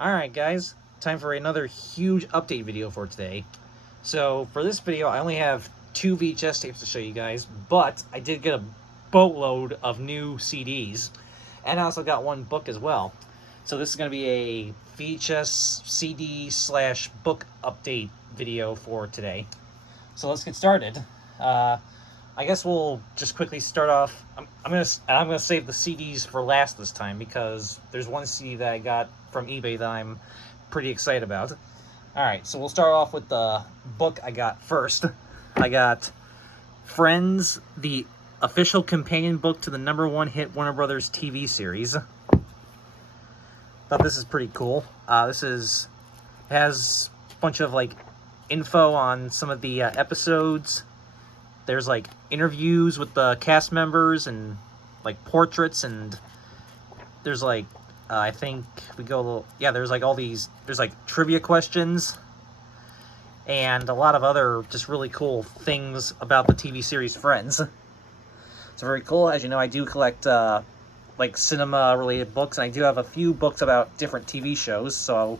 Alright guys, time for another huge update video for today. So for this video I only have 2 VHS tapes to show you guys, but I did get a boatload of new CDs, and I also got one book as well. So this is going to be a VHS CD slash book update video for today. So let's get started. I guess we'll just quickly start off. I'm gonna save the CDs for last this time because there's one CD that I got from eBay that I'm pretty excited about. All right, so we'll start off with the book I got first. I got Friends, the official companion book to the #1 hit Warner Brothers TV series. Thought this is pretty cool. Has a bunch of like info on some of the episodes. There's like interviews with the cast members and like portraits, and there's like I think we go a little, yeah, there's like all these, there's like trivia questions and a lot of other just really cool things about the TV series Friends. It's very cool. As you know, I do collect like cinema related books, and I do have a few books about different TV shows, so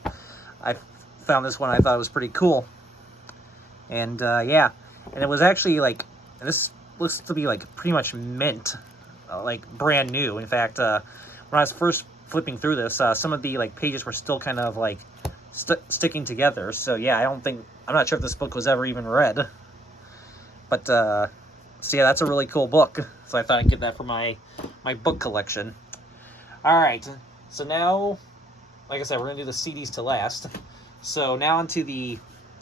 I found this one. I thought it was pretty cool. And yeah, and it was actually like, this looks to be like pretty much mint, like brand new. In fact, when I was first flipping through this, some of the like pages were still kind of like sticking together. So yeah, I'm not sure if this book was ever even read. But so yeah, that's a really cool book. So I thought I'd get that for my book collection. All right, so now, like I said, we're gonna do the CDs to last. So now onto the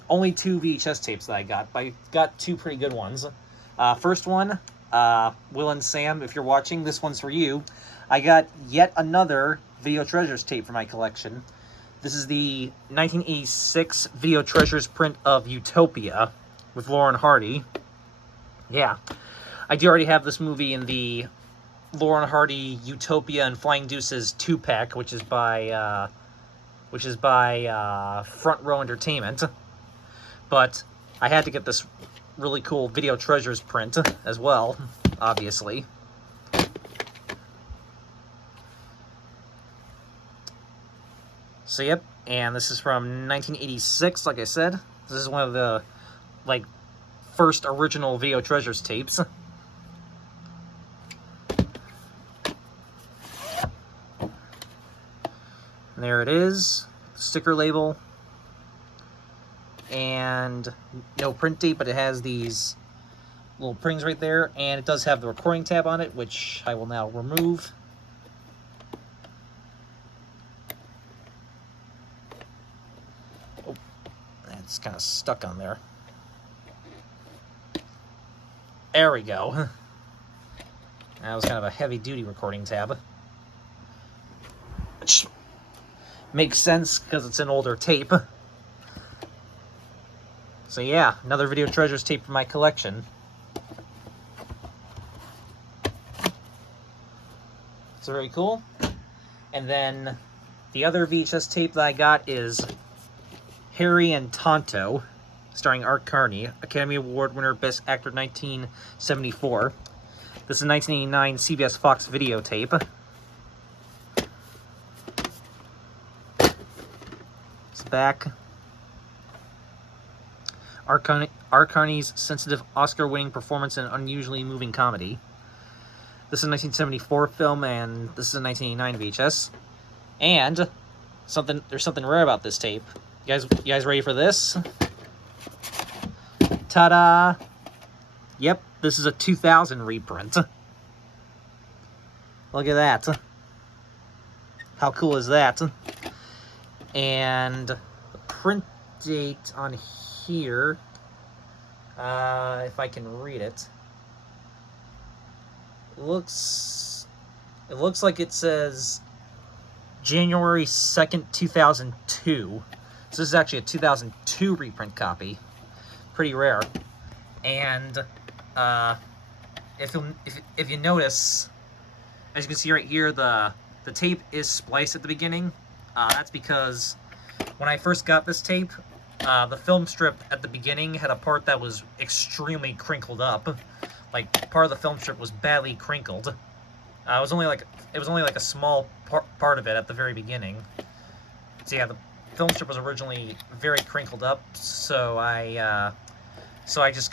only 2 VHS tapes that I got, but I got 2 pretty good ones. First one, Will and Sam, if you're watching, this one's for you. I got yet another Video Treasures tape for my collection. This is the 1986 Video Treasures print of Utopia with Lauren Hardy. Yeah, I do already have this movie in the Lauren Hardy Utopia and Flying Deuces 2-pack, which is by Front Row Entertainment. But I had to get this really cool Video Treasures print as well, obviously. So yep, and this is from 1986, like I said. This is one of the like first original Video Treasures tapes. And there it is, sticker label. And no print date, but it has these little prings right there, and it does have the recording tab on it, which I will now remove. Oh, it's kind of stuck on there. There we go. That was kind of a heavy-duty recording tab, which makes sense because it's an older tape. So yeah, another Video Treasures tape for my collection. It's very cool. And then the other VHS tape that I got is Harry and Tonto, starring Art Carney, Academy Award winner, Best Actor 1974. This is a 1989 CBS Fox videotape. It's back. Art Carney's sensitive Oscar-winning performance in an unusually moving comedy. This is a 1974 film, and this is a 1989 VHS. And there's something rare about this tape. You guys ready for this? Ta-da! Yep, this is a 2000 reprint. Look at that. How cool is that? And the print date on here, if I can read it, it looks like it says January 2nd, 2002. So this is actually a 2002 reprint copy. Pretty rare. And if you notice, as you can see right here, the tape is spliced at the beginning. That's because when I first got this tape, the film strip at the beginning had a part that was extremely crinkled up. Like, part of the film strip was badly crinkled. It was only like a small part of it at the very beginning. So yeah, the film strip was originally very crinkled up, so I just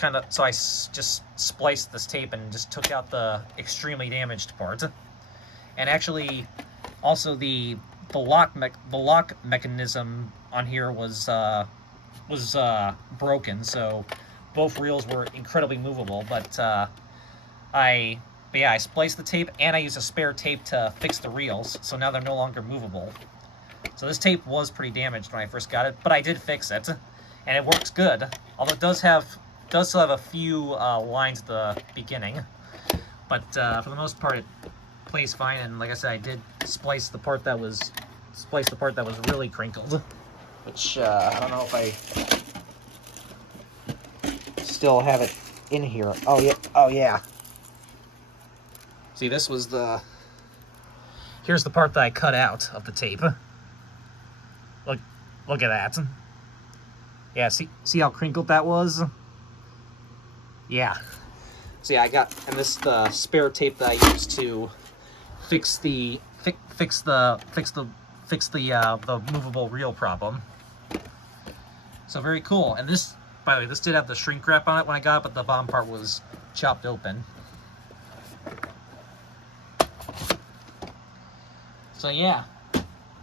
just spliced this tape and just took out the extremely damaged part. And actually, also the lock mechanism on here was broken, so both reels were incredibly movable. But I spliced the tape and I used a spare tape to fix the reels, so now they're no longer movable. So this tape was pretty damaged when I first got it, but I did fix it, and it works good. Although it does still have a few lines at the beginning, but for the most part it plays fine. And like I said, I did splice the part that was really crinkled, which I don't know if I still have it in here. Oh yeah. See, this was here's the part that I cut out of the tape. Look at that. Yeah, see how crinkled that was? Yeah. So yeah, and this is the spare tape that I used to fix the movable reel problem. So very cool. And this, by the way, this did have the shrink wrap on it when I got it, but the bottom part was chopped open. So yeah.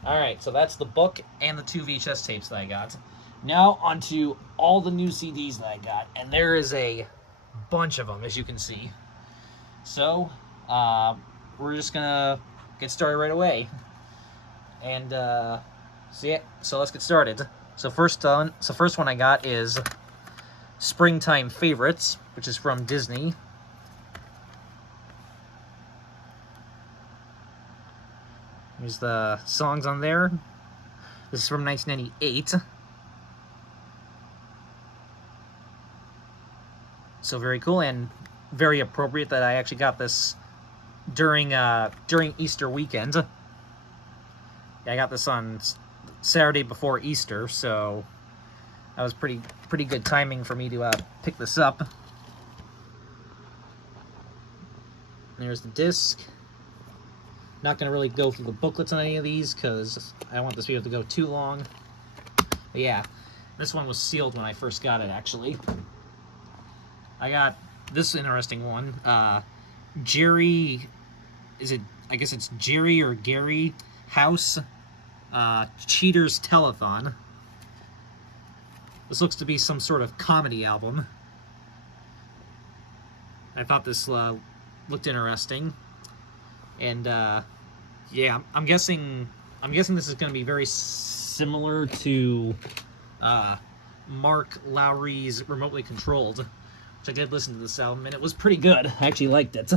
Alright, so that's the book and the 2 VHS tapes that I got. Now onto all the new CDs that I got, and there is a bunch of them, as you can see. So, we're just gonna get started right away. And, so let's get started. So first one I got is Springtime Favorites, which is from Disney. Here's the songs on there. This is from 1998. So very cool and very appropriate that I actually got this during Easter weekend. Yeah, I got this on Saturday before Easter, so that was pretty good timing for me to pick this up. There's the disc. Not going to really go through the booklets on any of these because I don't want this video to go too long. But yeah, this one was sealed when I first got it, actually. I got this interesting one. Jerry, I guess it's Jerry or Gary House Cheaters Telethon. This looks to be some sort of comedy album. I thought this looked interesting. And yeah, I'm guessing this is going to be very similar to Mark Lowry's Remotely Controlled, which I did listen to this album, and it was pretty good. I actually liked it.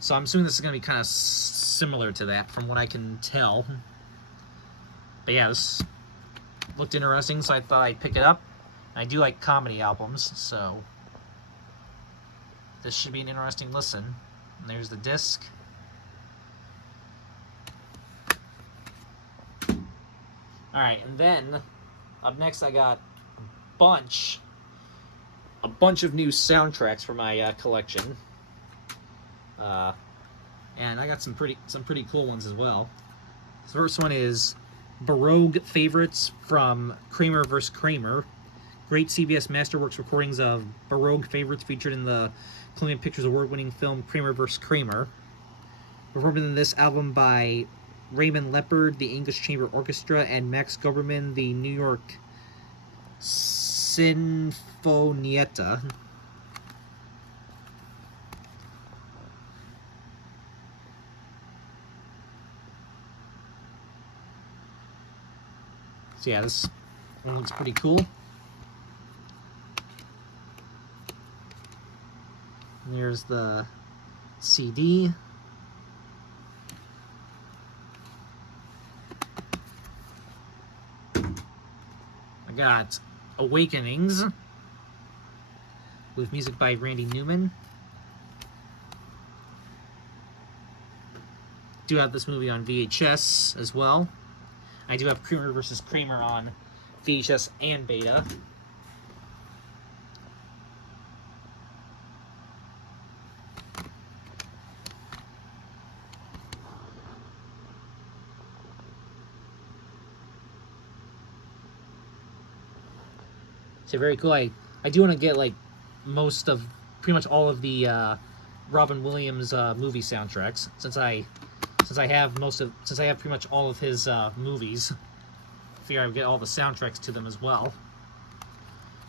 So I'm assuming this is going to be kind of similar to that, from what I can tell. But yeah, this looked interesting, so I thought I'd pick it up. I do like comedy albums, so this should be an interesting listen. And there's the disc. Alright, and then up next I got a bunch of new soundtracks for my collection. And I got some pretty cool ones as well. The first one is Baroque Favorites from Kramer vs. Kramer. Great CBS Masterworks recordings of Baroque favorites featured in the Columbia Pictures award-winning film Kramer vs. Kramer. Performed in this album by Raymond Leppard, the English Chamber Orchestra, and Max Goberman, the New York Sinfonietta. So yeah, this one looks pretty cool. And here's the CD. I got Awakenings with music by Randy Newman. Do have this movie on VHS as well. I do have Kramer vs. Kramer on VHS and Beta. So very cool. I do want to get like most of, pretty much all of the Robin Williams movie soundtracks, since I have pretty much all of his movies. I figure I would get all the soundtracks to them as well.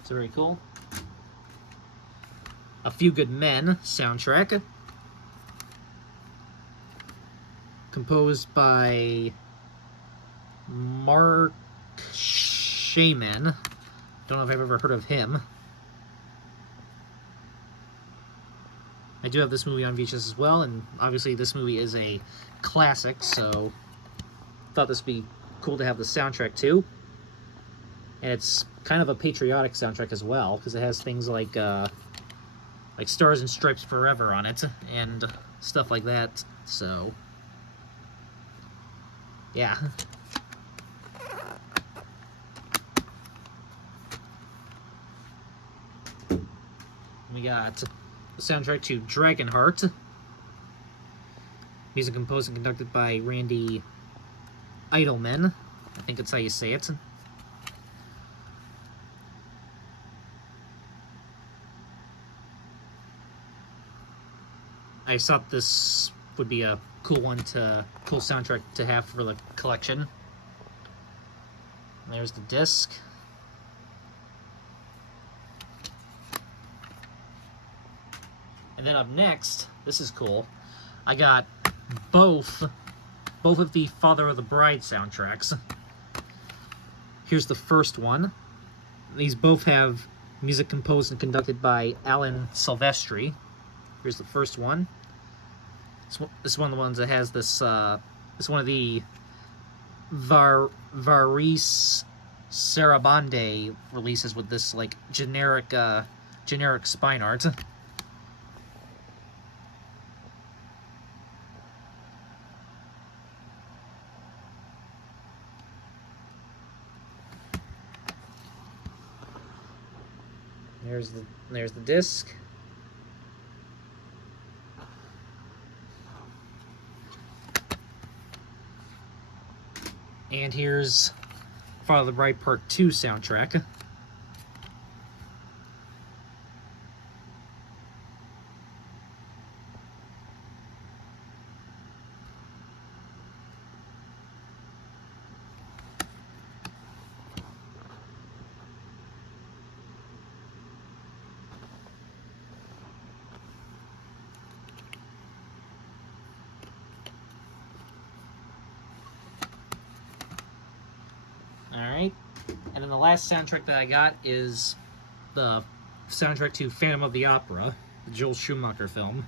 So very cool. A Few Good Men soundtrack, composed by Mark Shaman. Don't know if I've ever heard of him. I do have this movie on VHS as well, and obviously this movie is a classic, so thought this would be cool to have the soundtrack too. And it's kind of a patriotic soundtrack as well, because it has things like Stars and Stripes Forever on it, and stuff like that, so yeah. We got the soundtrack to Dragonheart. Music composed and conducted by Randy Idleman. I think that's how you say it. I thought this would be a cool soundtrack to have for the collection. There's the disc. And then up next, this is cool. I got both of the Father of the Bride soundtracks. Here's the first one. These both have music composed and conducted by Alan Silvestri. Here's the first one. This is one of the ones that has this. It's one of the Varis Sarabande releases with this like generic spine art. There's the disc. And here's Father of the Bride Part 2 soundtrack. Alright, and then the last soundtrack that I got is the soundtrack to Phantom of the Opera, the Joel Schumacher film.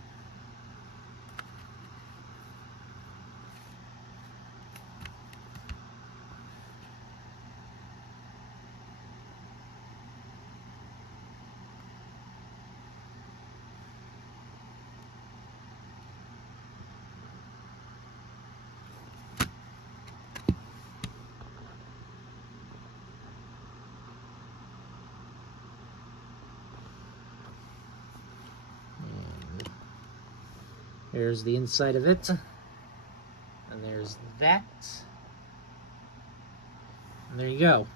There's the inside of it, and there's that, and there you go.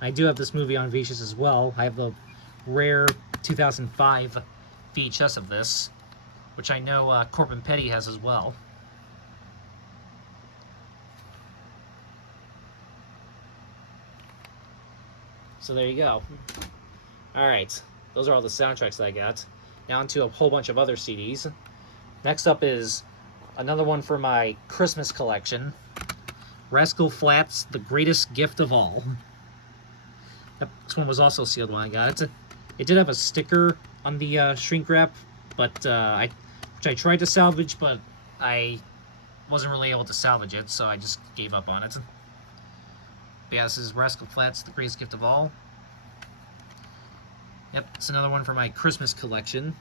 I do have this movie on VHS as well. I have the rare 2005 VHS of this, which I know Corbin Petty has as well. So there you go. Alright, those are all the soundtracks that I got. Now onto a whole bunch of other CDs. Next up is another one for my Christmas collection. Rascal Flatts, The Greatest Gift of All. This one was also sealed when I got it. It did have a sticker on the shrink wrap, but which I tried to salvage, but I wasn't really able to salvage it, so I just gave up on it. But yeah, this is Rascal Flatts, The Greatest Gift of All. Yep, it's another one for my Christmas collection.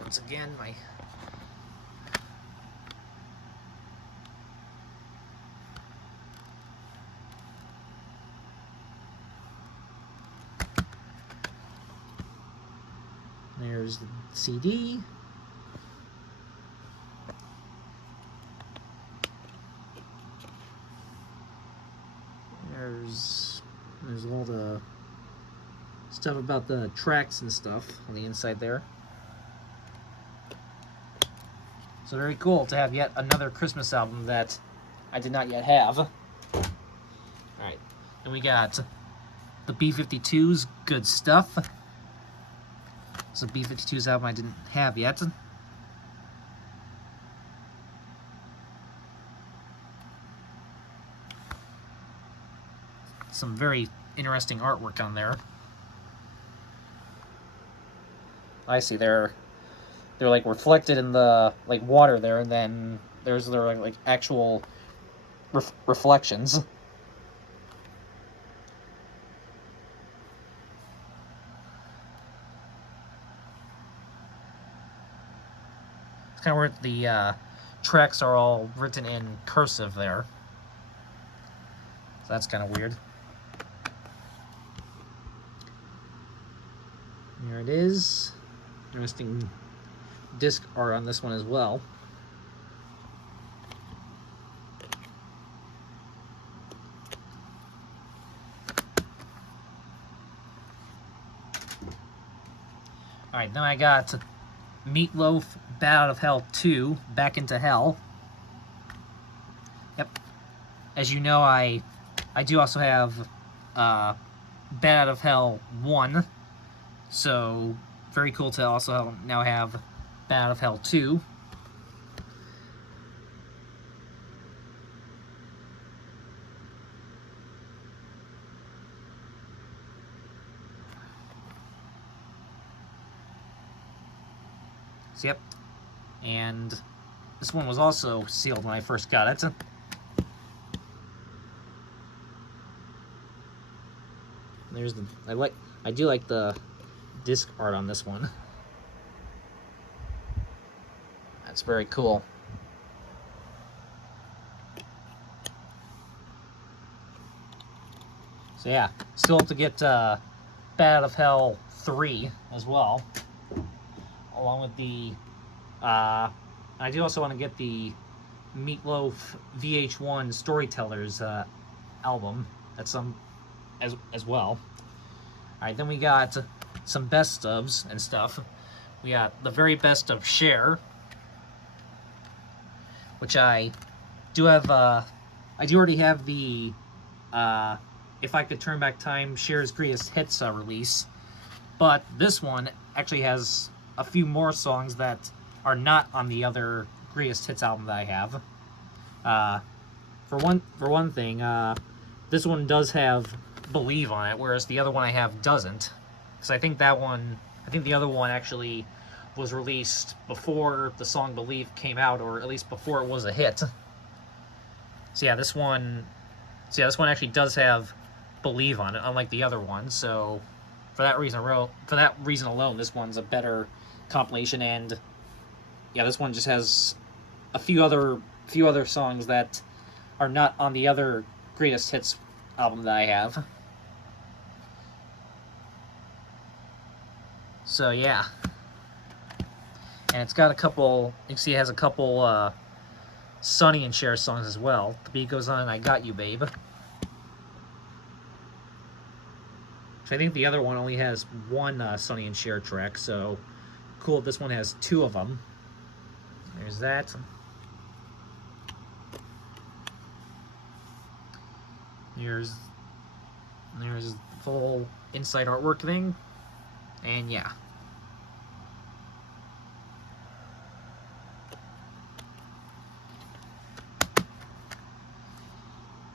Once again, there's the CD. There's all the stuff about the tracks and stuff on the inside there. So very cool to have yet another Christmas album that I did not yet have. Alright, then we got the B-52s, Good Stuff. It's a B-52s album I didn't have yet. Some very interesting artwork on there. I see they're like reflected in the like water there, and then there's their like actual reflections. It's kind of where the tracks are all written in cursive there. So that's kind of weird. There it is. Interesting disc art on this one as well. Alright, then I got Meatloaf, Bat Out of Hell 2, Back into Hell. Yep. As you know, I do also have Bat Out of Hell 1. So, very cool to also now have Bat Out of Hell 2. So, yep. And this one was also sealed when I first got it. There's the I do like the disc art on this one. That's very cool. So yeah, still have to get Bat Out of Hell 3 as well, along with the I do also want to get the Meatloaf VH1 Storytellers album. That's some as well. Alright, then we got some best ofs and stuff. We got the very best of Cher, which I do have. I do already have the If I Could Turn Back Time, Cher's Greatest Hits release, but this one actually has a few more songs that are not on the other Greatest Hits album that I have. For one thing, this one does have Believe on it, whereas the other one I have doesn't. Because I think the other one actually was released before the song Believe came out, or at least before it was a hit. So yeah, this one actually does have Believe on it, unlike the other one. So for that reason alone, this one's a better compilation, and yeah, this one just has a few other songs that are not on the other Greatest Hits album that I have. So yeah, and it's got a couple. You can see it has a couple Sonny and Cher songs as well. The Beat Goes On and I Got You, Babe. So I think the other one only has one Sonny and Cher track. So cool. This one has two of them. There's that. There's the full inside artwork thing, and yeah.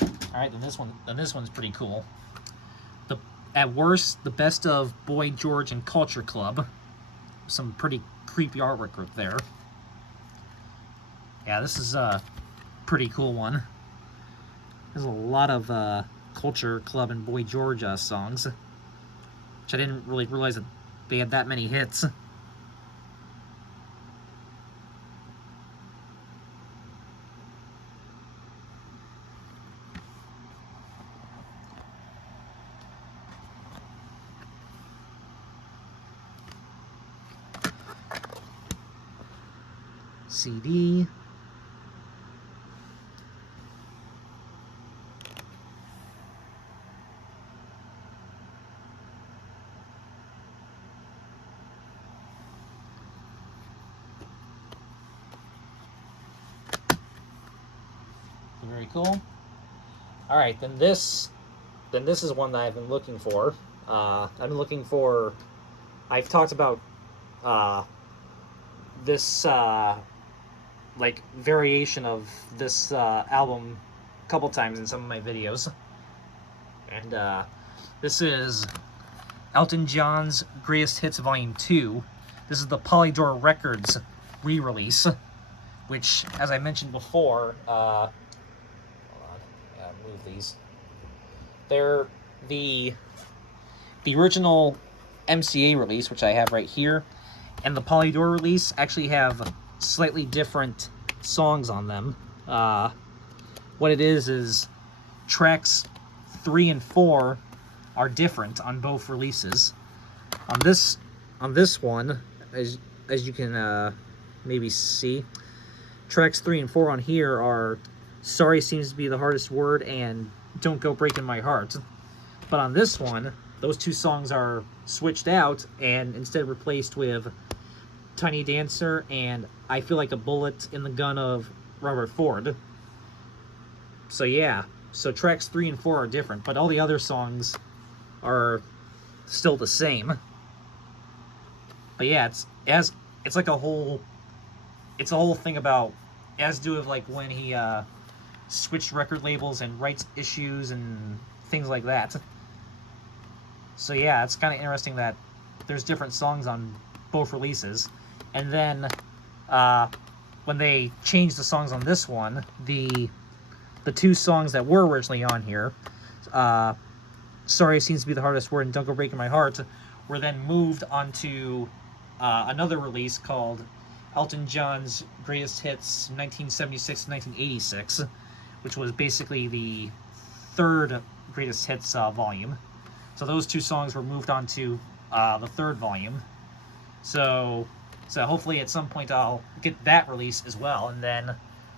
All right, then this one's pretty cool. At worst, the best of Boy George and Culture Club. Some pretty creepy artwork right there. Yeah, this is a pretty cool one. There's a lot of Culture Club and Boy George songs, which I didn't really realize that they had that many hits. CD. Very cool. All right, then this is one that I've been looking for. I've talked about this like variation of this album a couple times in some of my videos, and this is Elton John's Greatest Hits Volume 2. This is the Polydor Records re-release, which, as I mentioned before, hold on, gotta move these. They're the original MCA release, which I have right here, and the Polydor release actually have slightly different songs on them. What it is tracks 3 and 4 are different on both releases. On this one, as you can maybe see, tracks 3 and 4 on here are "Sorry Seems to Be the Hardest Word" and "Don't Go Breaking My Heart." But on this one, those two songs are switched out and instead replaced with "Tiny Dancer" and "I Feel Like a Bullet in the Gun" of Robert Ford. So yeah, so tracks 3 and 4 are different, but all the other songs are still the same. But yeah, it's like a whole thing about, it has to do with like when he switched record labels and rights issues and things like that. So yeah, it's kind of interesting that there's different songs on both releases. And then when they changed the songs on this one, the two songs that were originally on here, "Sorry Seems to Be the Hardest Word" and "Don't Go Breaking My Heart," were then moved onto another release called Elton John's Greatest Hits 1976 to 1986, which was basically the third Greatest Hits volume. So those two songs were moved on to the third volume. So hopefully at some point I'll get that release as well, and then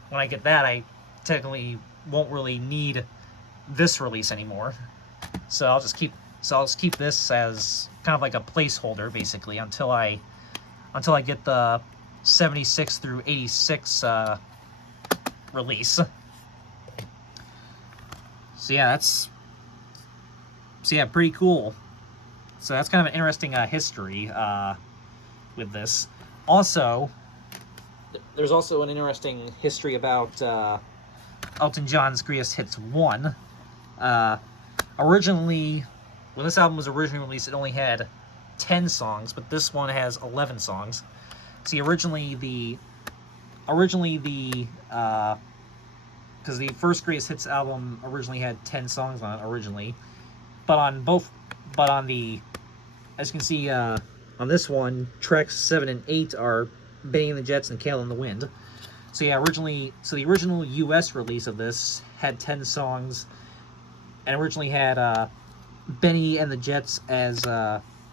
when I get that, I technically won't really need this release anymore. So I'll just keep this as kind of like a placeholder, basically, until I get the 76 through 86 release. So yeah, pretty cool. So that's kind of an interesting history with this. Also, there's also an interesting history about Elton John's Greatest Hits 1. Originally, when this album was originally released, it only had 10 songs, but this one has 11 songs. See, originally because the first Greatest Hits album originally had 10 songs on it originally, as you can see, on this one, tracks 7 and 8 are "Benny and the Jets" and "Candle in the Wind." So yeah, the original U.S. release of this had 10 songs, and originally had "Benny and the Jets" as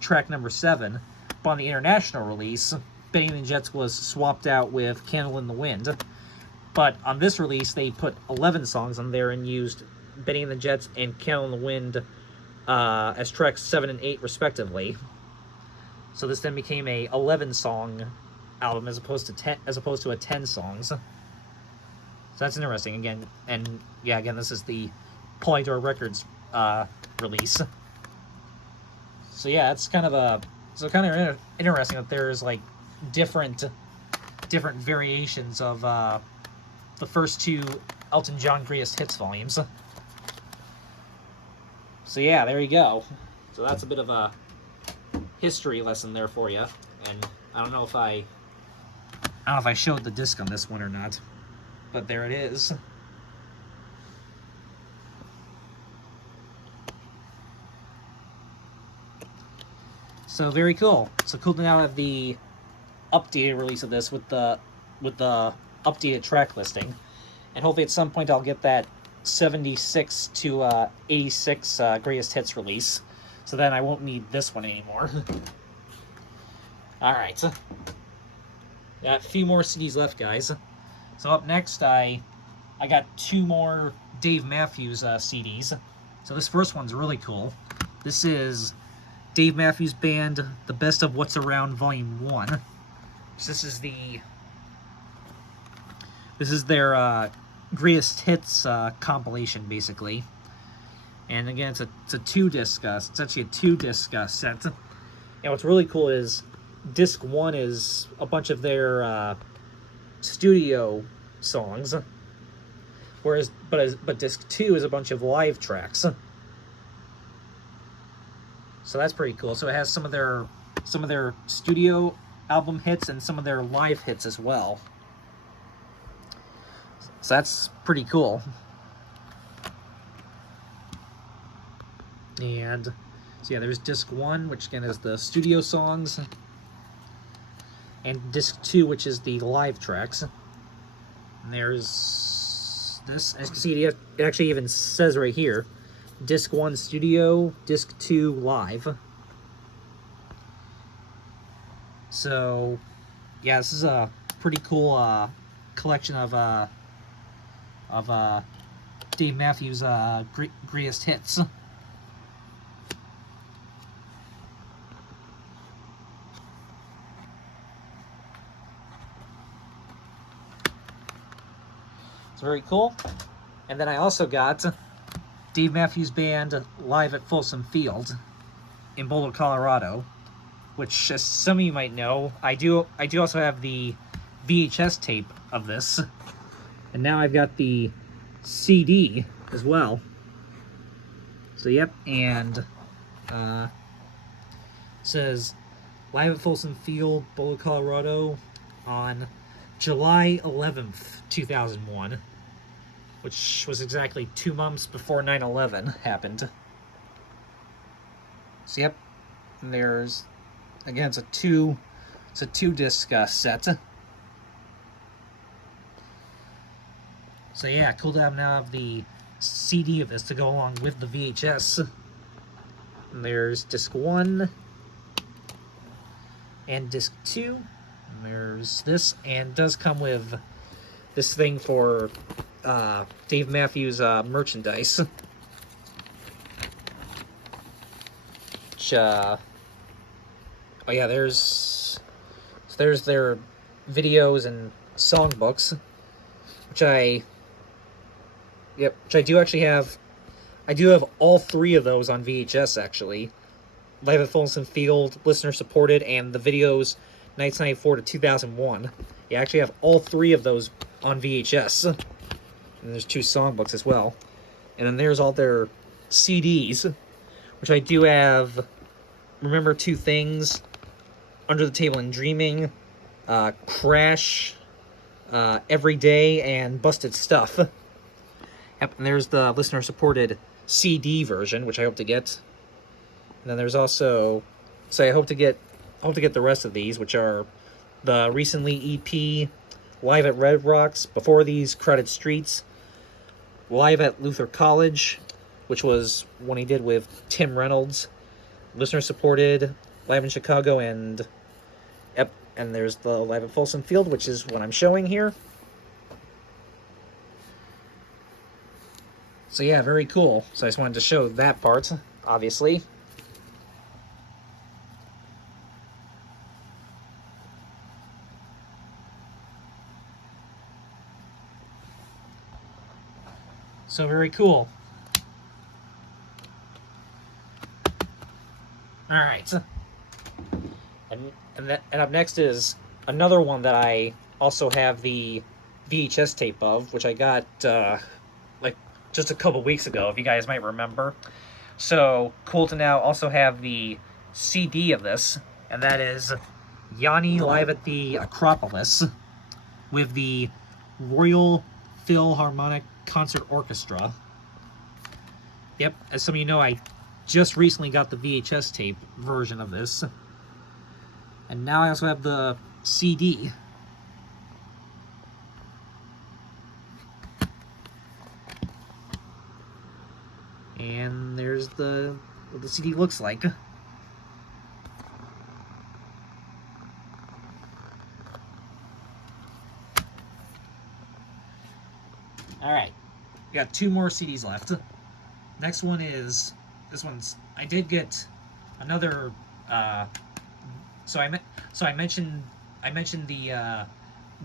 track number 7. But on the international release, "Benny and the Jets" was swapped out with "Candle in the Wind." But on this release, they put 11 songs on there and used "Benny and the Jets" and "Candle in the Wind" as tracks 7 and 8 respectively. So this then became a 11-song album as opposed to a 10 songs. So that's interesting. Again, this is the Polydor Records release. So yeah, it's kind of interesting that there's like different variations of the first two Elton John Greatest Hits volumes. So yeah, there you go. So that's a bit of a history lesson there for you. And I don't know if I showed the disc on this one or not, but there it is. So very cool. So cool to now have the updated release of this with the updated track listing, and hopefully at some point I'll get that 76 to 86 Greatest Hits release, so then I won't need this one anymore. Alright, got a few more CDs left, guys. So up next, I got 2 more Dave Matthews CDs. So this first one's really cool. This is Dave Matthews Band, The Best of What's Around Volume 1. So this is their greatest hits compilation, basically. And again, it's a 2-disc. It's actually a 2-disc set. And what's really cool is disc 1 is a bunch of their studio songs, whereas but disc 2 is a bunch of live tracks. So that's pretty cool. So it has some of their studio album hits and some of their live hits as well. So that's pretty cool. And so yeah, there's disc 1, which again is the studio songs, and disc 2, which is the live tracks. And there's this. As you can see, it actually even says right here, disc 1 studio, disc 2 live. So yeah, this is a pretty cool collection of Dave Matthews' greatest hits. It's very cool. And then I also got Dave Matthews Band live at Folsom Field in Boulder, Colorado, which, as some of you might know, I do also have the VHS tape of this, and now I've got the CD as well. So yep, and it says live at Folsom Field, Boulder, Colorado, on July 11th, 2001, which was exactly 2 months before 9/11 happened. So yep, and there's, again, it's a 2-disc set. So yeah, cool to now have the CD of this to go along with the VHS. And there's disc 1 and disc 2. And there's this, and it does come with this thing for Dave Matthews merchandise. Which, oh yeah, there's their videos and songbooks, which I do actually have. I do have all 3 of those on VHS, actually. Live at Folsom Field, listener supported, and the videos 1994 to 2001. Yeah, I actually have all 3 of those on VHS. And there's 2 songbooks as well. And then there's all their CDs, which I do have. Remember 2 Things, Under the Table and Dreaming, Crash, Every Day, and Busted Stuff. Yep, and there's the listener-supported CD version, which I hope to get. And then there's also, so I hope to get the rest of these, which are the recently EP, Live at Red Rocks, Before These Crowded Streets, Live at Luther College, which was one he did with Tim Reynolds, listener-supported, Live in Chicago, and yep, and there's the Live at Folsom Field, which is what I'm showing here. So yeah, very cool. So I just wanted to show that part, obviously. So very cool. All right. And up next is another one that I also have the VHS tape of, which I got like just a couple weeks ago, if you guys might remember. So cool to now also have the CD of this, and that is Yanni live at the Acropolis with the Royal Philharmonic Concert Orchestra. Yep, as some of you know, I just recently got the VHS tape version of this. And now I also have the CD. And there's what the CD looks like. Alright, we got 2 more CDs left. Next one is, this one's, I did get another, so I mentioned the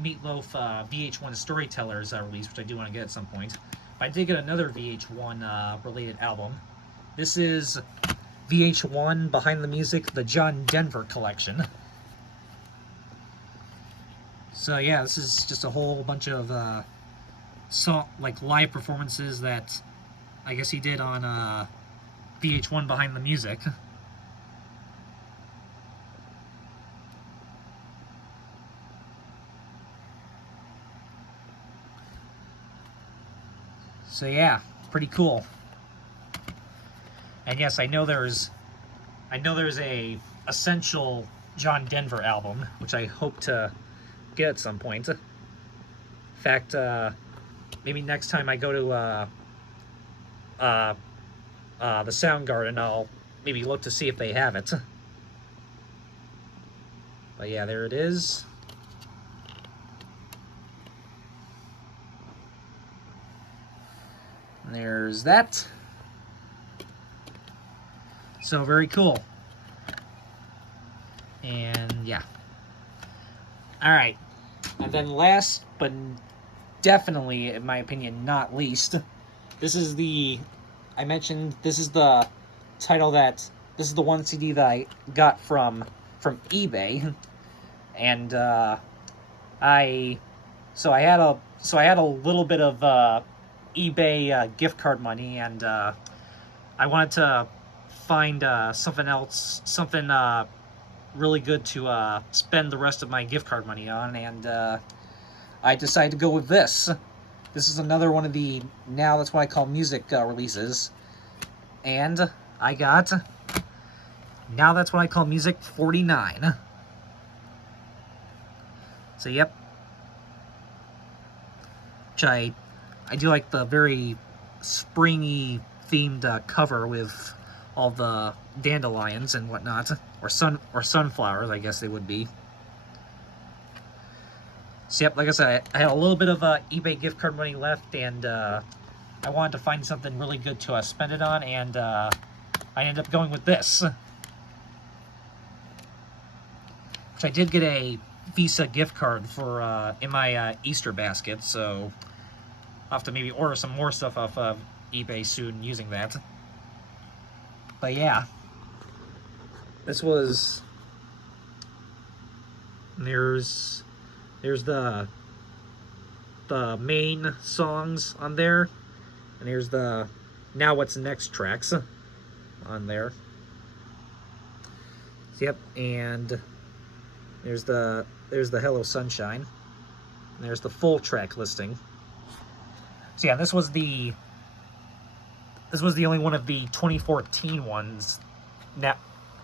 Meatloaf VH1 Storytellers release, which I do want to get at some point. But I did get another VH1 related album. This is VH1 Behind the Music, the John Denver collection. So yeah, this is just a whole bunch of live performances that I guess he did on VH1 Behind the Music. So yeah, pretty cool. And yes, I know there's a essential John Denver album, which I hope to get at some point. In fact, maybe next time I go to the Soundgarden, I'll maybe look to see if they have it. But yeah, there it is. And there's that. So very cool. And yeah. Alright. And then last, but definitely, in my opinion, not least, this is the, I mentioned, this is the title that, this is the one CD that I got from eBay. And I had a little bit of eBay gift card money, and I wanted to find something really good to spend the rest of my gift card money on, and I decided to go with this. This is another one of the Now That's What I Call Music releases, and I got Now That's What I Call Music 49. So yep, which I do like the very springy themed cover with all the dandelions and whatnot, or sunflowers, I guess they would be. So yep, like I said, I had a little bit of eBay gift card money left, and I wanted to find something really good to spend it on, and I ended up going with this, which I did get a Visa gift card for in my Easter basket, so I'll have to maybe order some more stuff off of eBay soon using that. But yeah, this was, there's the main songs on there, and here's the Now What's Next tracks on there. Yep, and there's the Hello Sunshine. And there's the full track listing. So yeah, this was the only one of the 2014 ones. Now,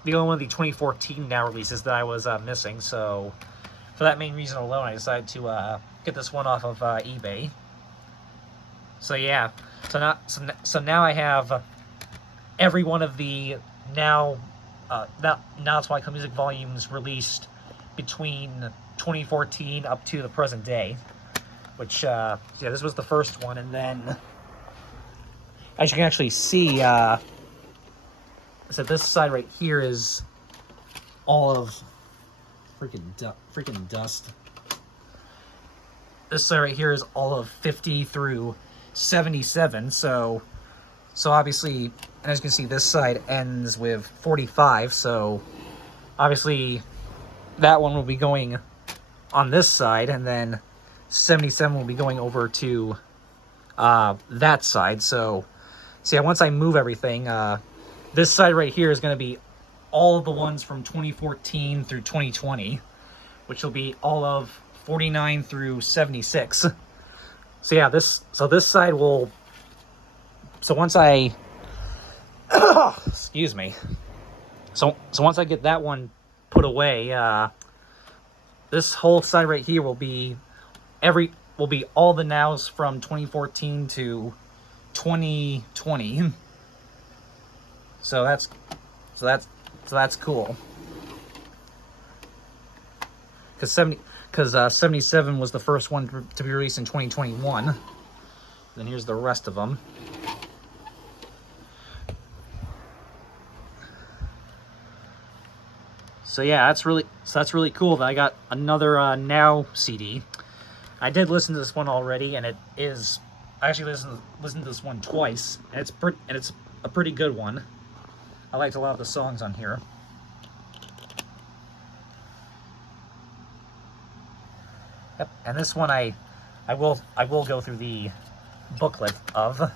the only one of the 2014 Now releases that I was missing. So for that main reason alone, I decided to get this one off of eBay. So yeah, so now I have every one of the Now That's Why I Call Music volumes released between 2014 up to the present day. Which yeah, this was the first one, and then as you can actually see, so this side right here is all of freaking dust. This side right here is all of 50 through 77. So obviously, and as you can see, this side ends with 45. So obviously, that one will be going on this side, and then 77 will be going over to that side. So yeah, once I move everything, this side right here is going to be all of the ones from 2014 through 2020, which will be all of 49 through 76. So yeah, this side will, so once I excuse me, so once I get that one put away, this whole side right here will be all the nows from 2014 to 2020. So that's cool. Because 77 was the first one to be released in 2021. Then here's the rest of them. So yeah, that's really cool that I got another Now CD. I did listen to this one already, and it is... I actually listened to this one twice, and it's a pretty good one. I liked a lot of the songs on here. Yep, and this one I will go through the booklet of.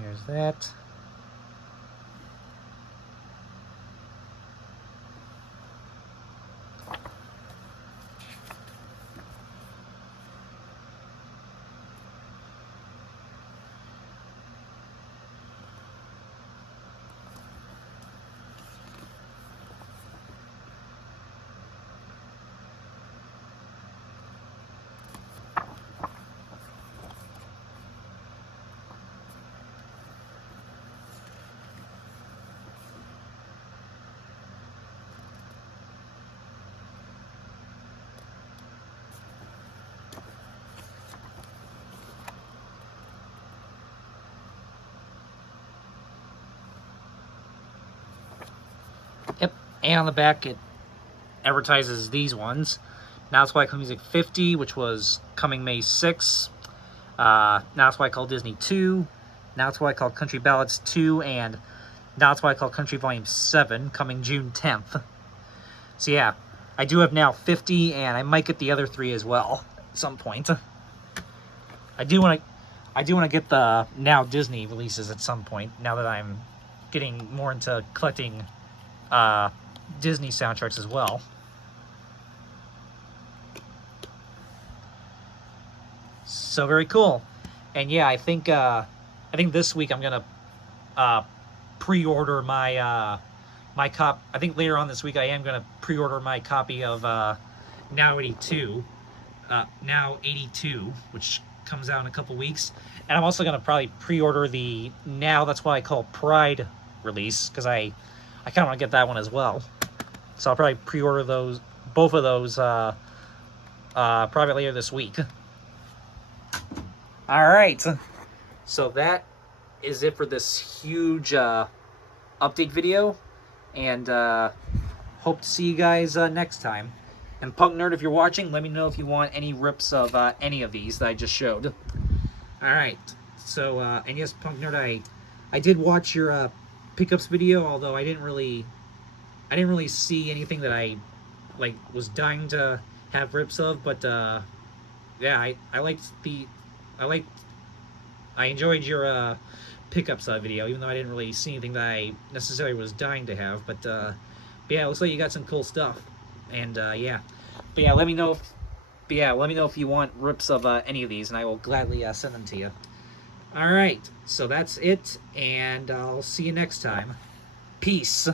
Here's that. Yep, and on the back it advertises these ones. Now It's Why I Call Music 50, which was coming May 6th. Now It's Why I Call Disney 2. Now It's Why I Call Country Ballads 2. And Now It's Why I Call Country Volume 7, coming June 10th. So yeah, I do have now 50, and I might get the other 3 as well at some point. I do want to get the Now Disney releases at some point, now that I'm getting more into collecting Disney soundtracks as well. So very cool. And yeah, I think this week I'm gonna pre-order my I think later on this week I am gonna pre-order my copy of Now 82, which comes out in a couple weeks. And I'm also gonna probably pre-order the Now That's What I Call Pride release, because I kind of want to get that one as well. So I'll probably pre-order both of those probably later this week. All right, so that is it for this huge update video, and hope to see you guys next time. And Punk Nerd, if you're watching, let me know if you want any rips of any of these that I just showed. All right, so and yes, Punk Nerd, I did watch your pickups video, although I didn't really see anything that I was dying to have rips of, but yeah, I enjoyed your pickups video, even though I didn't really see anything that I necessarily was dying to have. But yeah, it looks like you got some cool stuff, and yeah. But yeah, let me know if you want rips of any of these, and I will gladly send them to you. All right, so that's it, and I'll see you next time. Peace.